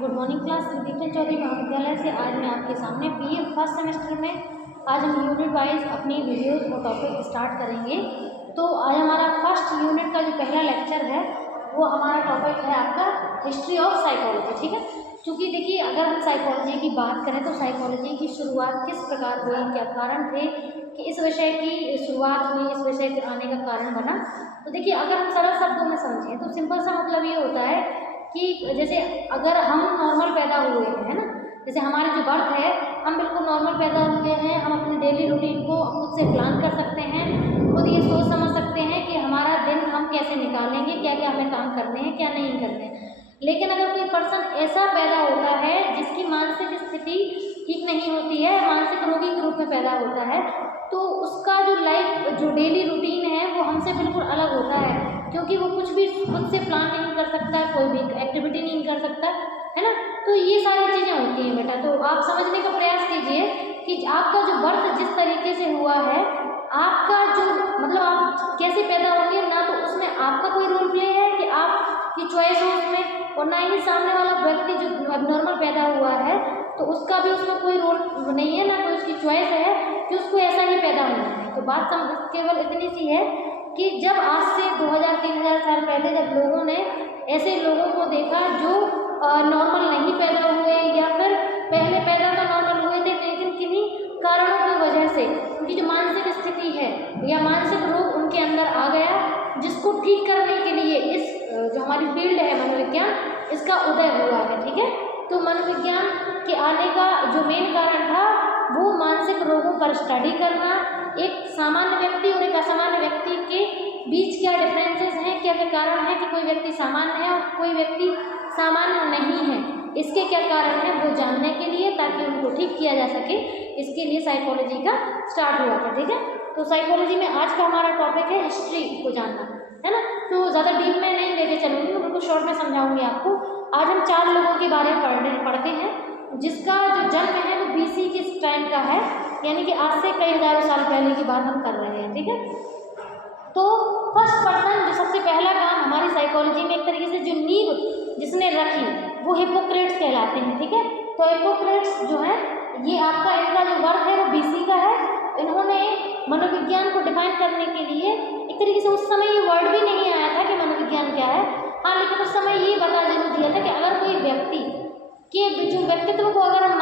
Good morning class विद्याचल Chaudhary महाविद्यालय से आज मैं आपके सामने बीए फर्स्ट सेमेस्टर में आज हम यूनिट वाइज अपनी वीडियोस और टॉपिक स्टार्ट करेंगे। तो आज हमारा फर्स्ट यूनिट का जो पहला लेक्चर है वो हमारा टॉपिक है आपका हिस्ट्री ऑफ साइकोलॉजी। ठीक है, क्योंकि देखिए अगर हम साइकोलॉजी की बात करें तो साइकोलॉजी की शुरुआत किस प्रकार हुई, क्या कारण थे कि इस विषय की शुरुआत हुई, इस विषय के आने का कारण बना। तो देखिए अगर हम सरल शब्दों में समझें तो सिंपल सा मतलब ये होता है कि जैसे अगर हम नॉर्मल पैदा हुए हैं ना, जैसे हमारी जो बर्थ है हम बिल्कुल नॉर्मल पैदा हुए हैं, हम अपने डेली रूटीन को खुद से प्लान कर सकते हैं, खुद ये सोच समझ सकते हैं कि हमारा दिन हम कैसे निकालेंगे, क्या क्या हमें काम करने हैं क्या नहीं करने हैं। लेकिन अगर कोई पर्सन ऐसा पैदा होता है जिसकी मानसिक स्थिति ठीक नहीं होती है, मानसिक रोगी के रूप में पैदा होता है, तो उसका जो लाइफ जो डेली रूटीन है वो हमसे बिल्कुल अलग होता है, क्योंकि वो कुछ भी खुद से प्लान नहीं कर सकता, कोई भी एक्टिविटी नहीं कर सकता है ना। तो ये सारी चीज़ें होती हैं बेटा। तो आप समझने का प्रयास कीजिए कि आपका जो बर्थ जिस तरीके से हुआ है, आपका जो मतलब आप कैसे पैदा होंगे ना, तो उसमें आपका कोई रोल प्ले है कि आपकी चॉइस हो उसमें, और ना ही सामने वाला व्यक्ति जो नॉर्मल पैदा हुआ है तो उसका भी उसमें कोई रोल नहीं है, ना कोई उसकी चॉइस है कि उसको ऐसा ही पैदा होना है। तो बात केवल इतनी सी है कि जब आज से 2000-3000 साल पहले जब लोगों ने ऐसे लोगों को देखा जो नॉर्मल नहीं पैदा हुए, या फिर पहले पैदा तो नॉर्मल हुए थे लेकिन किन्हीं कारणों की वजह से उनकी जो मानसिक स्थिति है या मानसिक रोग उनके अंदर आ गया, जिसको ठीक करने के लिए इस जो हमारी फील्ड है मनोविज्ञान, इसका उदय हुआ है। ठीक है, तो मनोविज्ञान के आने का जो मेन कारण था वो मानसिक रोगों पर स्टडी करना, एक सामान्य व्यक्ति और एक असामान्य व्यक्ति के बीच क्या डिफरेंसेस हैं, क्या क्या कारण है कि कोई व्यक्ति सामान्य है और कोई व्यक्ति सामान्य नहीं है, इसके क्या कारण है वो जानने के लिए, ताकि उनको ठीक किया जा सके, इसके लिए साइकोलॉजी का स्टार्ट हुआ था। ठीक है, तो साइकोलॉजी में आज का हमारा टॉपिक है हिस्ट्री को जानना, है ना। तो ज़्यादा डीप में नहीं लेके चलूँगी, मैं बिल्कुल शॉर्ट में समझाऊंगी आपको। आज हम 4 लोगों के बारे में पढ़ते हैं जिसका जो जन्म है वो BC के टाइम का है, यानी कि आज से कई हज़ारों साल पहले की बात हम कर रहे हैं। ठीक है, तो फर्स्ट पर्सन जो सबसे पहला काम हमारी साइकोलॉजी में एक तरीके से जो नींव जिसने रखी वो हिप्पोक्रेट्स कहलाते हैं। ठीक है, तो हिप्पोक्रेट्स जो है ये आपका इनका जो वर्क है वो BC का है। इन्होंने मनोविज्ञान को डिफाइन करने के लिए एक तरीके से उस समय ये वर्ड भी नहीं आया था कि मनोविज्ञान क्या है, हाँ, लेकिन उस समय ये बता जरूर दिया था कि अगर कोई व्यक्ति के जो व्यक्तित्व को अगर हम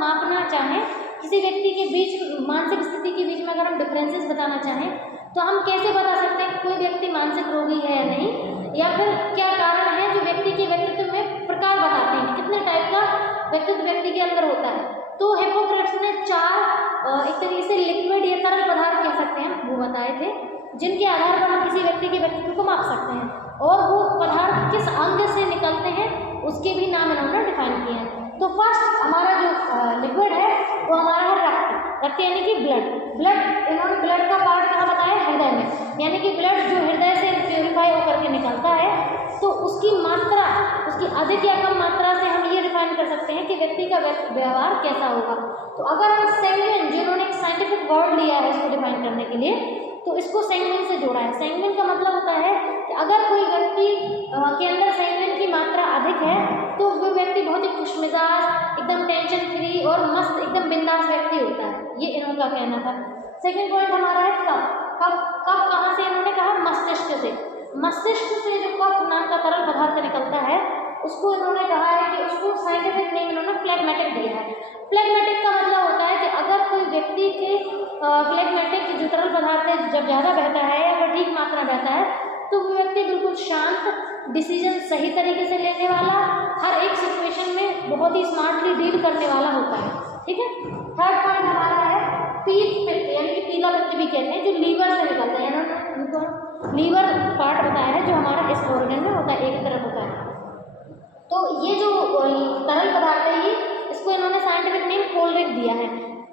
मापना चाहें, किसी व्यक्ति के बीच मानसिक स्थिति के बीच में अगर हम डिफरेंसेस बताना चाहें तो हम कैसे बता सकते हैं कि कोई व्यक्ति मानसिक रोगी है या नहीं, या फिर क्या कारण है जो व्यक्ति के व्यक्तित्व में प्रकार बताते हैं, कितने टाइप का व्यक्तित्व व्यक्ति के अंदर होता है। तो हिप्पोक्रेट्स ने 4 एक तरीके से लिक्विड या तरल पदार्थ कह सकते हैं वो बताए थे, जिनके आधार पर हम किसी व्यक्ति के व्यक्तित्व को माप सकते हैं, और वो पदार्थ किस अंग से निकलते हैं उसके भी नाम इन्होंने डिफाइन किए हैं। तो फर्स्ट हमारा जो लिक्विड है वो हमारा है रक्त यानी कि ब्लड। इन्होंने ब्लड का पार्ट कहाँ बताया, हृदय में, यानी कि ब्लड जो हृदय से प्योरीफाई होकर के निकलता है तो उसकी मात्रा, उसकी अधिक या कम मात्रा से हम ये डिफाइन कर सकते हैं कि व्यक्ति का व्यवहार कैसा होगा। तो अगर हम सैंग्विन, जिन्होंने एक साइंटिफिक वर्ड लिया है इसको डिफाइन करने के लिए, तो इसको सैंग्विन से जोड़ा है। सैंग्विन का मतलब होता है कि अगर कोई व्यक्ति के अंदर सैंग्विन की मात्रा अधिक है तो वो व्यक्ति बहुत ही खुशमिजाज, एकदम टेंशन फ्री और मस्त एकदम बिंदास व्यक्ति होता है, ये इनका कहना था। सेकंड पॉइंट हमारा है कफ कहाँ से इन्होंने कहा, मस्तिष्क से। मस्तिष्क से जो कफ नाम का तरल पदार्थ निकलता है उसको इन्होंने कहा है कि उसको साइंटिफिक नेम इन्होंने फ्लेगमेटिक दिया है। फ्लेगमेटिक का मतलब होता है कि अगर कोई व्यक्ति के फ्लेगमेटिक जो तरल पदार्थ है जब ज़्यादा बहता है या फिर ठीक मात्रा बहता है तो वो व्यक्ति बिल्कुल शांत, डिसीजन सही तरीके से लेने वाला, हर एक सिचुएशन में बहुत ही स्मार्टली डील करने वाला होता है। ठीक है, थर्ड पॉइंट हमारा है पित्त, यानी कि पीला पित्त भी कहते हैं, जो लीवर से निकलता है। इन्होंने लीवर पार्ट बताया है जो हमारा इस ऑर्गन में होता है, एक तरफ होता है। तो ये जो तरल पदार्थ है ये, इसको इन्होंने साइंटिफिक नेम कोलिक दिया है।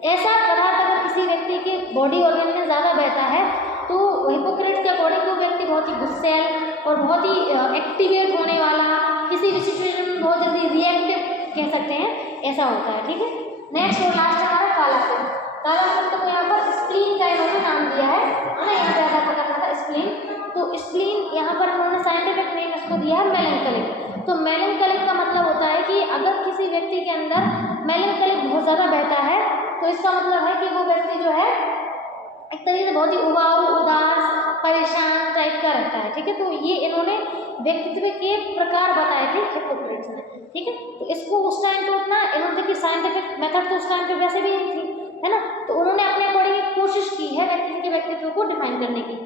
ऐसा पदार्थ अगर किसी व्यक्ति के बॉडी ऑर्गन में ज़्यादा बहता है तो हिप्पोक्रेट्स के अकॉर्डिंग वो व्यक्ति बहुत ही गुस्सैल और बहुत ही एक्टिवेट होने वाला, किसी भी सिचुएशन में बहुत जल्दी रिएक्टिव कह सकते हैं, ऐसा होता है। ठीक है, नेक्स्ट और लास्ट हमारा काला पित्त को यहाँ पर स्प्लीन का इन्होंने नाम दिया है ना, यहाँ पे आधा पकड़ना था स्प्लीन, तो स्प्लीन यहाँ पर उन्होंने साइंटिफिक नेम इसको दिया है मेलेंकोलिक। तो मेलेंकोलिक का मतलब होता है कि अगर के अंदर मेलैंकोली बहुत ज़्यादा बहता है, तो इसका मतलब है कि वो व्यक्ति जो है एक तरीके से बहुत ही उबाऊ, उदास, परेशान टाइप का रहता है। ठीक है, तो ये इन्होंने व्यक्तित्व के प्रकार बताए थे हिप्पोक्रेट्स ने। ठीक है, तो इसको उस टाइम पे उतना इन्होंने देखिए साइंटिफिक मेथड तो उस टाइम पे वैसे भी नहीं थी, है ना, तो उन्होंने अपने अकॉर्डिंग कोशिश की है व्यक्ति के व्यक्तित्व को डिफाइन करने की।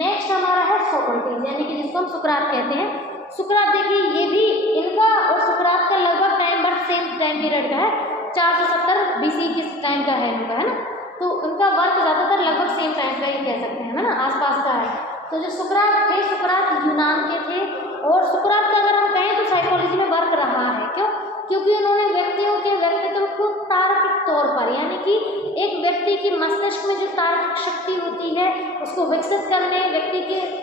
नेक्स्ट हमारा है सोक्रेटिस, यानी कि जिसको हम सुकरात कहते हैं। सुकरात देखिए ये भी इनका और सुकरात का लगभग time but same time period का है, 470 BC के टाइम का है इनका, है ना, तो उनका वर्क ज़्यादातर लगभग सेम टाइम का ही कह सकते हैं, है ना, आसपास का है। तो जो सुकरात थे, सुकरात यूनान के थे, और सुकरात का अगर हम कहें तो साइकोलॉजी में वर्क रहा है। क्यों? क्योंकि उन्होंने व्यक्तियों के व्यक्तित्व को तार्किक तौर पर, यानी कि एक व्यक्ति की मस्तिष्क में जो तार्किक शक्ति होती है उसको विकसित करने, व्यक्ति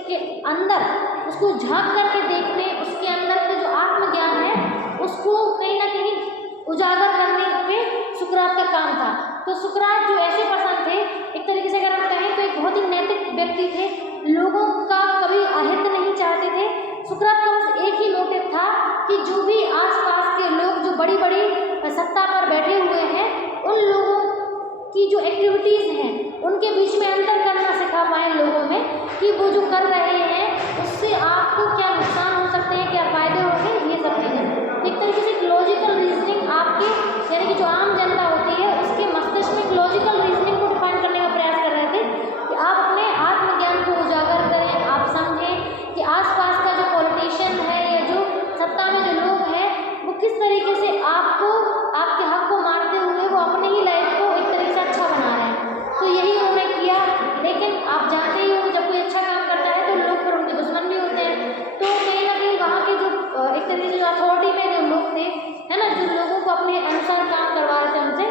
के अंदर उसको झांक करके देखने, उसके अंदर के जो आत्मज्ञान है उसको कहीं ना कहीं उजागर करने पे सुकरात का काम था। तो सुकरात जो ऐसे पर्सन थे, एक तरीके से अगर हम कहें तो एक बहुत ही नैतिक व्यक्ति थे, लोगों का कभी अहित नहीं चाहते थे। सुकरात का बस एक ही मोटिव था कि जो भी आसपास के लोग जो बड़ी बड़ी सत्ता पर बैठे हुए हैं, उन लोगों की जो एक्टिविटीज़ हैं उनके बीच में अंतर करना सिखा पाए लोगों में, कि वो जो कर रहे हैं उससे आपको क्या नुकसान हो सकते हैं, क्या फायदे होंगे, ये सब चीज़ें। एक तरीके से लॉजिकल रीजनिंग आपके, यानी कि जो आम जनता होती है उसके मस्तिष्क में लॉजिकल रीजनिंग को डिफाइन करने का प्रयास कर रहे थे, कि आप अपने आत्मज्ञान को उजागर करें, आप समझें कि आसपास का जो पॉलिटिशियन है या जो सत्ता में जो लोग हैं वो किस तरीके से आपको, आपके हक को मारते हुए वो अपने ही लाइफ को एक तरीके से अच्छा बना रहे हैं। तो यही उन्होंने किया। लेकिन आप जानते ही हो जब कोई अच्छा काम करता है तो लोग फिर उनके दुश्मन भी होते हैं, तो कहीं ना कहीं वहाँ के जो एक तरीके से अथॉरिटी में जो लोग थे, है ना, जो लोगों को अपने अनुसार काम करवा रहे थे उनसे,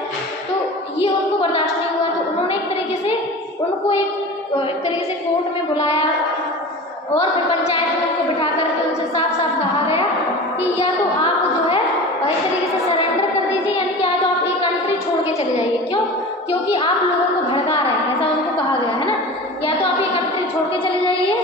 तो ये उनको बर्दाश्त नहीं हुआ, तो उन्होंने एक तरीके से उनको एक तरीके से कोर्ट में बुलाया और फिर पंचायत में उनको बिठा करके उनसे साफ साफ कहा गया कि या तो आप जो है एक तरीके से सरेंडर कर दीजिए, यानी कि या तो आप ये कंट्री छोड़ के चले जाइए। क्यों? क्योंकि आप लोगों को भड़का रहे हैं, ऐसा उनको कहा गया, है ना, या तो आप ये कंट्री छोड़ के चले जाइए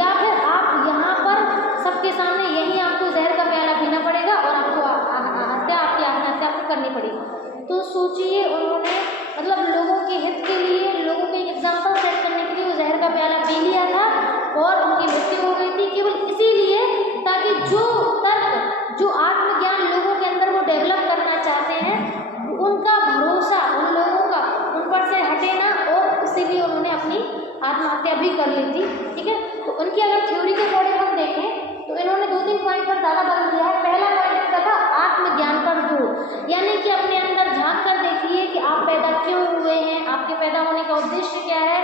या फिर आप यहाँ पर सबके सामने यही आपको जहर का प्याला पीना पड़ेगा और आपको हत्या, आपकी आत्महत्या आपको करनी पड़ेगी। तो सोचिए उन्होंने मतलब लोगों के हित के लिए, लोगों को एक एग्जाम्पल सेट करने के लिए वो जहर का प्याला पी लिया था और उनकी मृत्यु हो गई थी, केवल इसीलिए ताकि जो तर्क, जो आत्मज्ञान लोगों के अंदर वो डेवलप करना चाहते हैं, उनका भरोसा उन लोगों का उन पर से हटे ना, और इसीलिए उन्होंने अपनी आत्महत्या भी कर ली थी। ठीक है, तो उनकी अगर थ्योरी के अकॉर्डिंग हम देखें तो इन्होंने 2-3 पॉइंट पर ज़्यादा बल दिया है। पहला पॉइंट इनका था आत्मज्ञान पर जोर, यानी कि अपने अंदर झांक कर देखिए कि आप पैदा क्यों हुए हैं, आपके पैदा होने का उद्देश्य क्या है,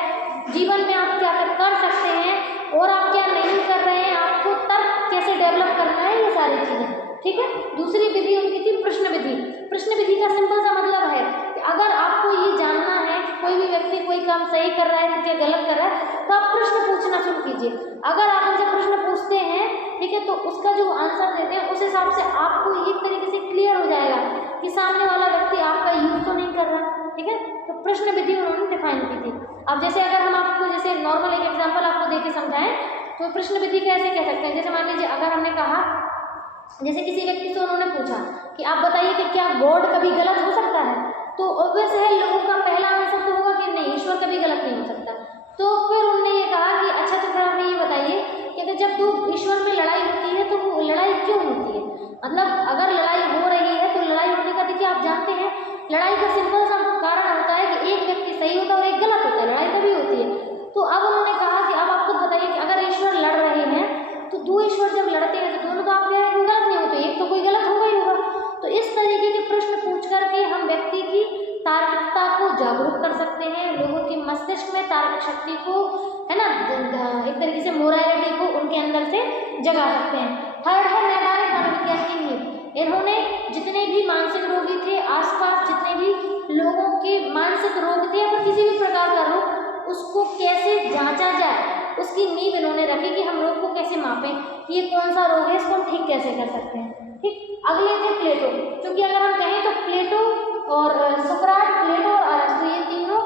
जीवन में आप क्या कर सकते हैं और आप क्या नहीं कर रहे हैं, आपको तर्क कैसे डेवलप करना है, ये सारी चीज़ें। ठीक है, दूसरी विधि उनकी थी प्रश्न विधि। प्रश्न विधि का सिंपल सा मतलब है कि अगर आपको ये जानना है कि कोई भी व्यक्ति कोई काम सही कर रहा है कि क्या गलत कर रहा है, तो आप प्रश्न पूछना शुरू कीजिए। अगर आप उनसे प्रश्न पूछते हैं, ठीक है, तो उसका जो आंसर देते हैं उस हिसाब से आपको एक तरीके से क्लियर हो जाएगा कि सामने वाला व्यक्ति आपका यूज तो नहीं कर रहा। ठीक है, तो प्रश्न विधि उन्होंने डिफाइन की थी। अब जैसे अगर हम आपको जैसे नॉर्मल एक एग्जाम्पल आपको दे के समझाएं तो प्रश्न विधि कैसे कह सकते हैं, जैसे मान लीजिए अगर हमने कहा, जैसे किसी व्यक्ति से उन्होंने पूछा कि आप बताइए कि क्या गॉड कभी गलत हो सकता है, तो ऑब्वियस है लोगों का पहला आंसर तो होगा कि नहीं, ईश्वर कभी गलत नहीं हो सकता। तो फिर उन्होंने ये कहा कि अच्छा तो फिर हमें ये बताइए कि अगर जब दो ईश्वर में लड़ाई होती है तो वो लड़ाई क्यों होती है, मतलब अगर लड़ाई हो रही है तो लड़ाई होने का देखिए आप जानते हैं लड़ाई का सिंपल सा कारण होता है कि एक व्यक्ति सही होता है और एक गलत होता है, लड़ाई तभी होती है। तो अब उन्होंने कहा कि अब आप खुद बताइए कि अगर ईश्वर लड़ रहे हैं तो दो ईश्वर जब लड़ते हैं तो दोनों तो आप कह रहे हैं कि गलत नहीं होते, एक तो कोई गलत होगा ही होगा। तो इस तरीके के प्रश्न पूछ करके हम व्यक्ति की तार्किकता को जागरूक कर सकते हैं, लोगों के मस्तिष्क में तार्किक शक्ति को, है ना, एक तरीके से मोरालिटी को उनके अंदर से जगा सकते हैं। थर्ड है नैदानिक मनोविज्ञान की नींव। इन्होंने जितने भी मानसिक रोगी थे, आसपास जितने भी लोगों के मानसिक रोग थे या किसी भी प्रकार का रोग, उसको कैसे जांचा जाए उसकी नींव इन्होंने रखी कि हम रोग को कैसे मापें कि ये कौन सा रोग है, इसको हम ठीक कैसे कर सकते हैं। ठीक, अगले थे प्लेटो, क्योंकि अगर हम कहें तो प्लेटो और सुकरात, प्लेटो और अरस्तु, ये तीनों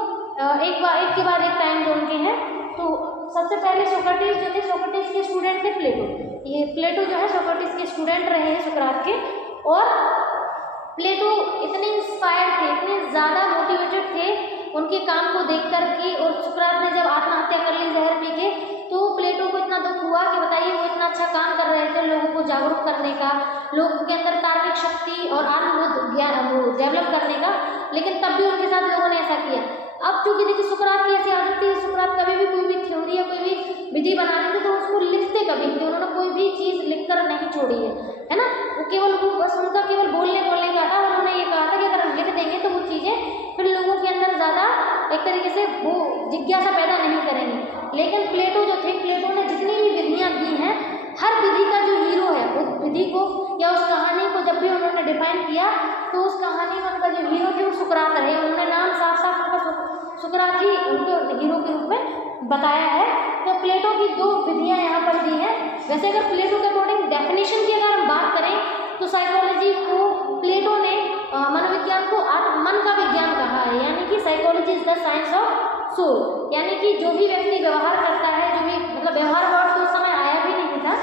एक के बाद एक टाइम जोन के हैं। तो सबसे पहले सोक्रेटिस जो थे, सोक्रेटिस के स्टूडेंट थे प्लेटो। ये प्लेटो जो है सोक्रेटिस के स्टूडेंट रहे हैं सुकरात के, और प्लेटो इतने इंस्पायर थे, इतने ज़्यादा मोटिवेटेड थे उनके काम को देख कर के, और सुकरात ने जब आत्महत्या कर ली जहर पी के, तो प्लेटो को इतना दुख हुआ कि बताइए वो इतना अच्छा काम कर रहे थे लोगों को जागरूक करने का, लोगों के अंदर तार्किक शक्ति और आत्मबोध ज्ञान वो डेवलप करने का, लेकिन तब भी उनके साथ लोगों ने ऐसा किया। अब चूंकि देखिए सुकरात की ऐसी आदत थी, सुकरात कभी भी कोई भी थ्योरी या कोई भी विधि बनाते थे तो उसको लिखते कभी नहीं थे, उन्होंने कोई भी चीज़ लिखकर नहीं छोड़ी है ना। वो केवल वो बस उनका केवल बोलने का था, उन्होंने ये कहा था कि अगर हम लिख देंगे तो वो चीज़ें फिर लोगों के अंदर ज़्यादा एक तरीके से वो जिज्ञासा पैदा नहीं करेंगे। लेकिन प्लेटो जो थे, प्लेटो ने जितनी भी विधियाँ दी हैं, हर विधि का जो हीरो है उस विधि को या उस कहानी को जब भी उन्होंने डिफाइन किया तो उस कहानी में उनका जो हीरो थे वो सुकरात रहे। उन्होंने नाम साफ साफ उनका सुकरात ही उनको हीरो के रूप में बताया है। तो प्लेटो की दो विधियाँ यहाँ पर दी हैं। वैसे अगर प्लेटो के अकॉर्डिंग डेफिनेशन की अगर हम बात करें तो साइकोलॉजी को प्लेटो ने मनोविज्ञान को मन का विज्ञान कहा है, यानी कि psychology is the science of soul, यानी कि जो भी व्यक्ति व्यवहार करता है, जो भी मतलब व्यवहार वर्ड तो उस समय आया भी नहीं था,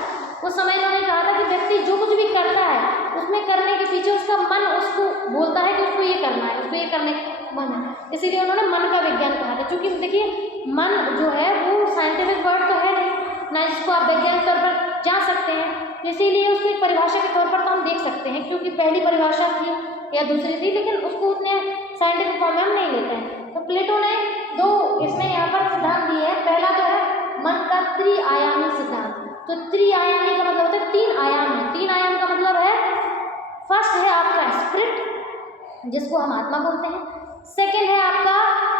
उस समय इन्होंने कहा था कि व्यक्ति जो कुछ भी करता है उसमें करने के पीछे उसका मन उसको बोलता है कि उसको ये करना है, उसको ये करने मन है, इसीलिए उन्होंने मन का विज्ञान कहा था। क्योंकि देखिए मन जो है वो साइंटिफिक वर्ड तो है नहीं ना, जिसको आप वैज्ञानिक तौर पर जान सकते हैं, इसीलिए उसको एक परिभाषा के तौर पर तो हम देख सकते हैं, क्योंकि पहली परिभाषा थी या दूसरी थी, लेकिन उसको उतने साइंटिफिक फॉर्म में हम नहीं लेते हैं। तो प्लेटो ने दो इसमें यहाँ पर सिद्धांत दिए हैं। पहला तो है मन का त्रिआयामी सिद्धांत। तो त्रिआयामी का मतलब होता है तीन आयाम है। तीन आयाम का मतलब है फर्स्ट है आपका स्पिरिट, जिसको हम आत्मा बोलते हैं। सेकेंड है आपका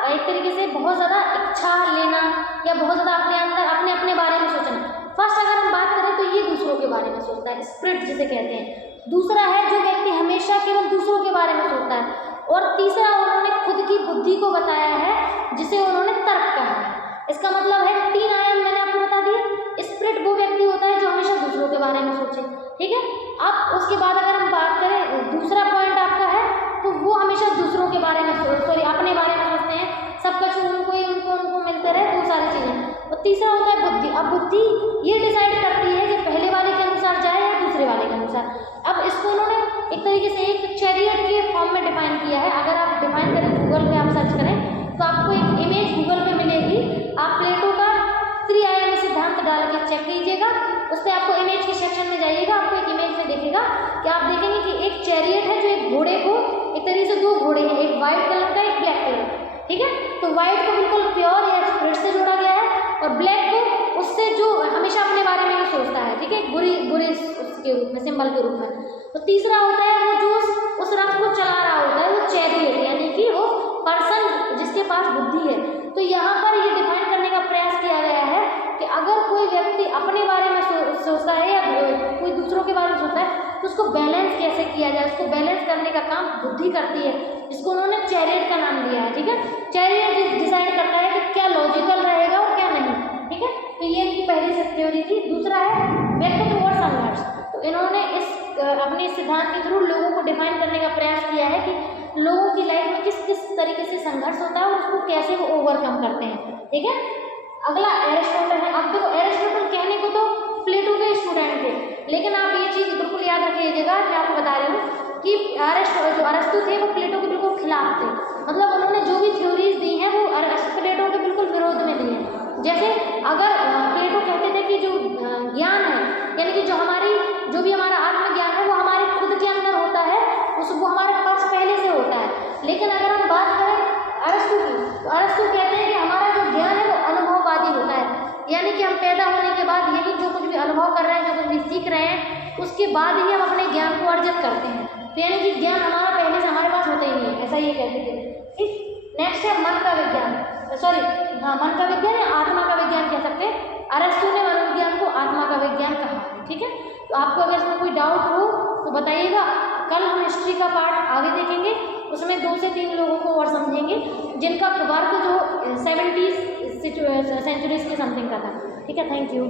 एक तरीके से बहुत ज़्यादा इच्छा लेना या बहुत ज़्यादा अपने अंदर अपने अपने बारे में सोचना। फर्स्ट अगर हम बात करें तो ये दूसरों के बारे में सोचता है, स्पिरिट जिसे कहते हैं। दूसरा है जो व्यक्ति हमेशा केवल दूसरों के बारे में सोचता है। और तीसरा उन्होंने खुद की बुद्धि को बताया है, जिसे उन्होंने तर्क कहा है। इसका मतलब है तीन आयाम मैंने आपको बता दिए। स्पिरिट वो व्यक्ति होता है जो हमेशा दूसरों के बारे में सोचे, ठीक है। अब उसके बाद अगर हम बात करें दूसरा पॉइंट आपका है तो वो हमेशा दूसरों के बारे में सॉरी अपने बारे में सोचते हैं, सब कुछ उनको मिलते रहे वो सारी चीज़ें। और तीसरा होता है बुद्धि। अब बुद्धि ये डिसाइड करती है कि पहले वाले के अनुसार जाए या दूसरे वाले के अनुसार। अब इसको उन्होंने एक तरीके से एक चैरियट के फॉर्म में डिफाइन किया है। अगर आप डिफाइन करें गूगल पे आप सर्च करें तो आपको एक इमेज गूगल पे मिलेगी। आप प्लेटो का त्रिआयामी सिद्धांत डाल के चेक कीजिएगा, उस पर आपको इमेज के सेक्शन में जाइएगा, आपको एक इमेज में दिखेगा कि आप देखेंगे कि एक चैरियट है जो एक घोड़े को एक तरीके से दो घोड़े हैं, एक व्हाइट कलर का एक ब्लैक कलर का, ठीक है। तो व्हाइट को बिल्कुल प्योर या स्पिरिट से जोड़ा गया है और ब्लैक को उससे जो हमेशा अपने बारे में ही सोचता है, ठीक है, बुरी उसके रूप में, सिंबल के रूप में। तो तीसरा होता है वो जो उस रथ को चला रहा होता है, वो चैरियट, यानी कि वो पर्सन जिसके पास बुद्धि है। तो यहाँ पर ये डिफाइन करने का प्रयास किया गया है कि अगर कोई व्यक्ति अपने बारे में सोचता है या कोई दूसरों के बारे में सोचता है तो उसको बैलेंस कैसे किया जाए, उसको बैलेंस करने का काम बुद्धि करती है, जिसको उन्होंने चैरियट का नाम दिया है, ठीक है। चैरियट डिसाइड करता है कि क्या लॉजिकल रहेगा और क्या नहीं, ठीक है। तो ये इनकी पहली थ्योरी थी। दूसरा है व्यक्तित्व और संघर्ष। तो इन्होंने इस अपने सिद्धांत के थ्रू लोगों को डिफाइन करने का प्रयास किया है कि लोगों की लाइफ में किस किस तरीके से संघर्ष होता है और उसको कैसे वो ओवरकम करते हैं, ठीक है। अगला एरिस्टोटल है। अब देखो एरिस्टोटल कहने को तो प्लेटो के स्टूडेंट थे, लेकिन आप ये चीज़ बिल्कुल याद रखिएगा, मैं आपको बता रही हूँ कि अरस्तु थे वो प्लेटो के बिल्कुल खिलाफ थे। मतलब उन्होंने जो भी थ्योरीज दी हैं वो प्लेटो के बिल्कुल विरोध में दी हैं। जैसे अगर प्लेटो कहते थे कि जो ज्ञान है, यानी कि जो भी हमारा आत्मज्ञान है वो हमारे खुद के अंदर होता है, वो हमारे पास पहले से होता है। लेकिन अगर हम बात करें अरस्तु की, तो अरस्तु कहते हैं कि हमारा जो ज्ञान है वो अनुभववादी होता है, यानी कि हम पैदा होने के बाद यही जो कुछ भी अनुभव कर रहे हैं, जो कुछ भी सीख रहे हैं, उसके बाद ही हम अपने ज्ञान को अर्जित करते हैं। तो यानी कि ज्ञान हमारा पहले से हमारे पास होता ही नहीं है, ऐसा ये कहते थे, ठीक। नेक्स्ट है मन का विज्ञान, मन का विज्ञान या आत्मा का विज्ञान कह सकते हैं। अरस्तु ने मनोविज्ञान को आत्मा का विज्ञान कहा है, ठीक है। तो आपको अगर इसमें कोई डाउट हो तो बताइएगा। कल हम हिस्ट्री का पार्ट आगे देखेंगे, उसमें 2 से 3 लोगों को और समझेंगे जिनका कबार को जो 70s सेंचुरीज के समथिंग का था, ठीक है। Thank you.